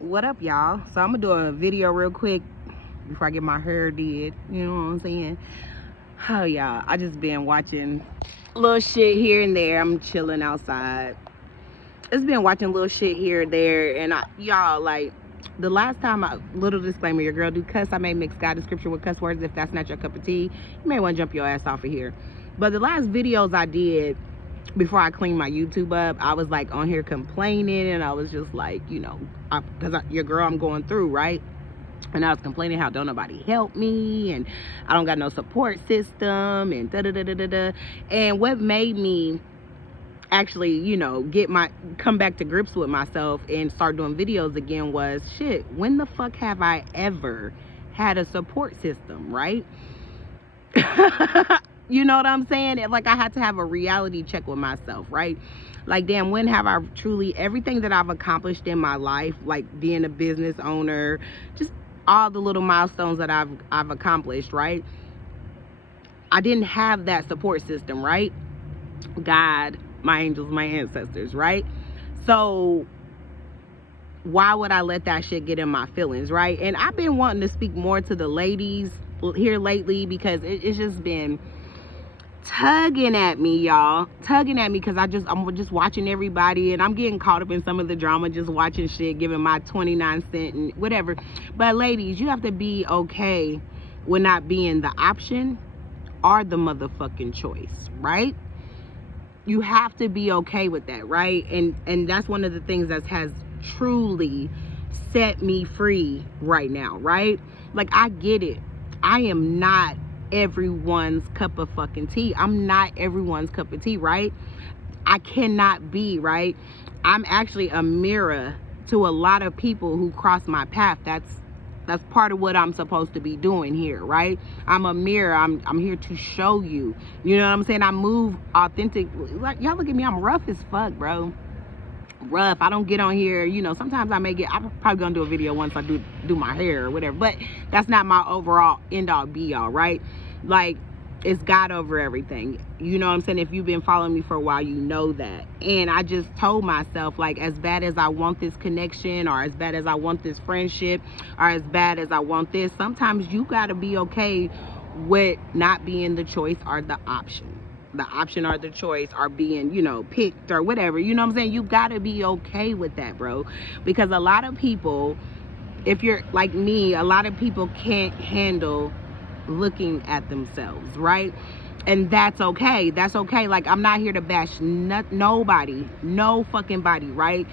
What up, y'all? So I'm gonna do a video real quick before I get my hair did. You know what I'm saying? Oh, y'all, I just been watching little shit here and there. I'm chilling outside. It's been watching little shit here and there, and y'all, like, the last time little disclaimer, your girl do cuss. I may mix God scripture with cuss words. If that's not your cup of tea, you may want to jump your ass off of here. But the last videos I did before I cleaned my YouTube up, I was like on here complaining, and I was just like, you know, because your girl, I'm going through, right? And I was complaining how don't nobody help me, and I don't got no support system, and da da da da da da. And what made me actually, you know, come back to grips with myself and start doing videos again was, shit, when the fuck have I ever had a support system, right? You know what I'm saying? Like, I had to have a reality check with myself, right? Like, damn, when have I truly, everything that I've accomplished in my life, like being a business owner, just all the little milestones that I've accomplished, right? I didn't have that support system, right? God, my angels, my ancestors, right? So why would I let that shit get in my feelings, right? And I've been wanting to speak more to the ladies here lately, because it's just been tugging at me, y'all, tugging at me, because I'm just watching everybody, and I'm getting caught up in some of the drama, just watching shit, giving my 29 cents and whatever. But ladies, you have to be okay with not being the option or the motherfucking choice, right? You have to be okay with that, right? And that's one of the things that has truly set me free right now, right? Like, I get it. I am not everyone's cup of fucking tea. I'm not everyone's cup of tea, right? I cannot be, right? I'm actually a mirror to a lot of people who cross my path. That's part of what I'm supposed to be doing here, right? I'm a mirror. I'm here to show you. You know what I'm saying? I move authentic. Like, y'all look at me, I'm rough as fuck, bro. Rough. I don't get on here, you know. Sometimes I'm probably gonna do a video once I do my hair or whatever, but that's not my overall end all be all, right? Like, it's God over everything. You know what I'm saying? If you've been following me for a while, you know that. And I just told myself, like, as bad as I want this connection, or as bad as I want this friendship, or as bad as I want this, sometimes you gotta be okay with not being the choice or the option. The option or the choice are being, you know, picked or whatever. You know what I'm saying? You gotta be okay with that, bro. Because a lot of people, if you're like me, a lot of people can't handle looking at themselves, right? And that's okay. That's okay. Like, I'm not here to bash nobody, no fucking body, right?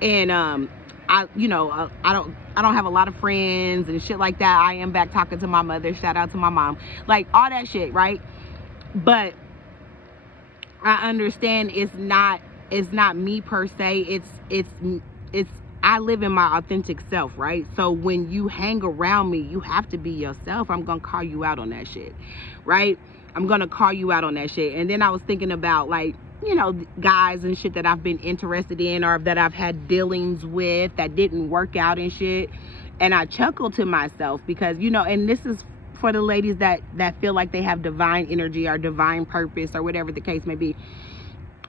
And I don't have a lot of friends and shit like that. I am back talking to my mother. Shout out to my mom. Like, all that shit, right? But I understand it's not me per se. It's I live in my authentic self, right? So when you hang around me, you have to be yourself. I'm gonna call you out on that shit, right? I'm gonna call you out on that shit. And then I was thinking about, like, you know, guys and shit that I've been interested in, or that I've had dealings with that didn't work out and shit. And I chuckled to myself, because, you know, and this is for the ladies that feel like they have divine energy or divine purpose or whatever the case may be.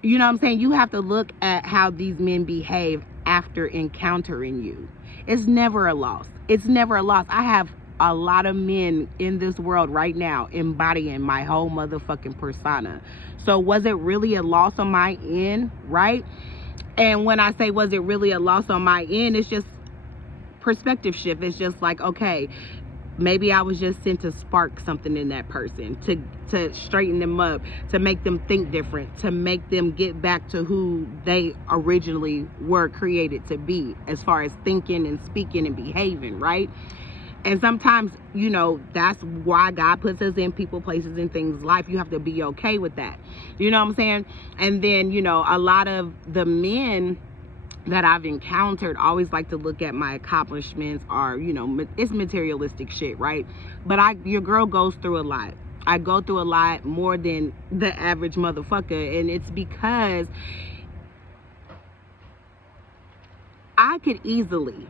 You know what I'm saying? You have to look at how these men behave after encountering you. It's never a loss. It's never a loss. I have a lot of men in this world right now embodying my whole motherfucking persona. So was it really a loss on my end, right? And when I say was it really a loss on my end, it's just perspective shift. It's just like, okay, maybe I was just sent to spark something in that person, to straighten them up, to make them think different, to make them get back to who they originally were created to be, as far as thinking and speaking and behaving, right? And sometimes, you know, that's why God puts us in people, places, and things life. You have to be okay with that. You know what I'm saying? And then, you know, a lot of the men that I've encountered always like to look at my accomplishments, or, you know, it's materialistic shit, right? But your girl goes through a lot. I go through a lot more than the average motherfucker, and it's because I could easily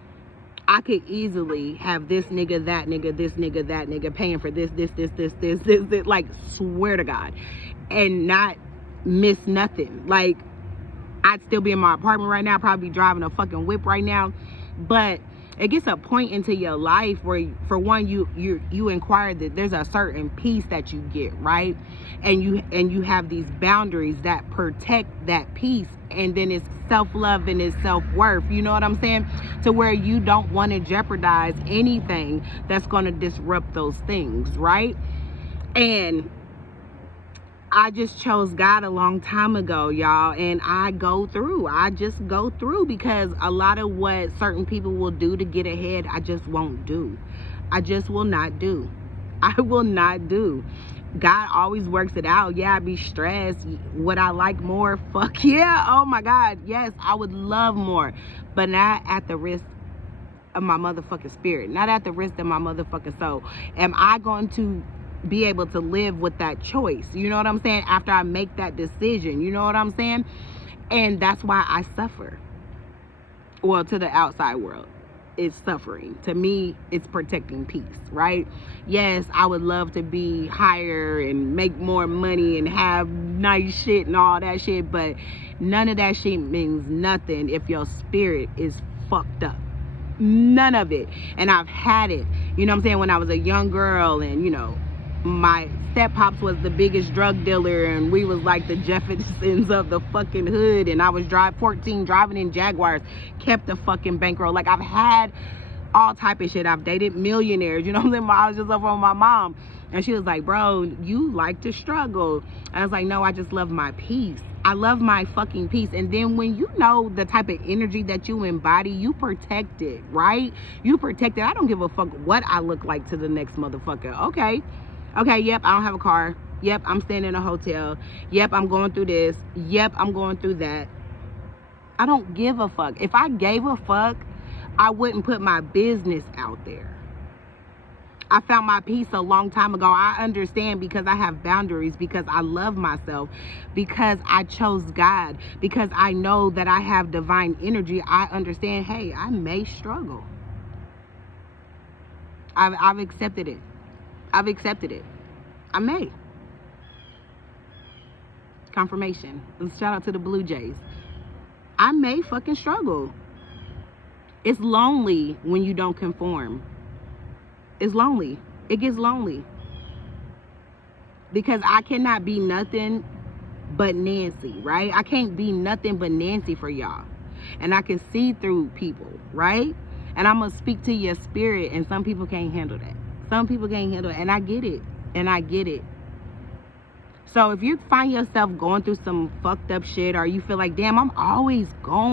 have this nigga, that nigga, this nigga, that nigga paying for this, like, swear to God, and not miss nothing. Like, I'd still be in my apartment right now, probably driving a fucking whip right now, But it gets a point into your life where, for one, you inquire that there's a certain peace that you get, right? And you have these boundaries that protect that peace, and then it's self-love and it's self-worth, you know what I'm saying, to where you don't want to jeopardize anything that's going to disrupt those things, right? And I just chose God a long time ago, y'all, and I just go through because a lot of what certain people will do to get ahead, I just won't do. I just will not do. I will not do. God always works it out. Yeah, I be stressed. Would I like more? Fuck yeah. Oh my God. Yes, I would love more, but not at the risk of my motherfucking spirit, not at the risk of my motherfucking soul. Am I going to be able to live with that choice? You know what I'm saying? After I make that decision, you know what I'm saying? And that's why I suffer. Well, to the outside world, it's suffering. To me, it's protecting peace, right? Yes, I would love to be higher and make more money and have nice shit and all that shit, but none of that shit means nothing if your spirit is fucked up. None of it. And I've had it, you know what I'm saying, when I was a young girl, and you know, my step pops was the biggest drug dealer, and we was like the Jeffersons of the fucking hood, and I was 14 driving in Jaguars, kept the fucking bankroll. Like, I've had all type of shit. I've dated millionaires, you know what I'm saying? I was just over with my mom, and she was like, bro, you like to struggle. And I was like, no, I just love my peace. I love my fucking peace. And then when you know the type of energy that you embody, you protect it, right? You protect it. I don't give a fuck what I look like to the next motherfucker. Okay, yep, I don't have a car. Yep, I'm staying in a hotel. Yep, I'm going through this. Yep, I'm going through that. I don't give a fuck. If I gave a fuck, I wouldn't put my business out there. I found my peace a long time ago. I understand because I have boundaries, because I love myself, because I chose God, because I know that I have divine energy. I understand, hey, I may struggle. I've accepted it. I've accepted it. I may. Confirmation. Shout out to the Blue Jays. I may fucking struggle. It's lonely when you don't conform. It's lonely. It gets lonely. Because I cannot be nothing but Nancy, right? I can't be nothing but Nancy for y'all. And I can see through people, right? And I'm going to speak to your spirit, and some people can't handle that. Some people can't handle it, and I get it. And I get it. So if you find yourself going through some fucked up shit, or you feel like, damn, I'm always going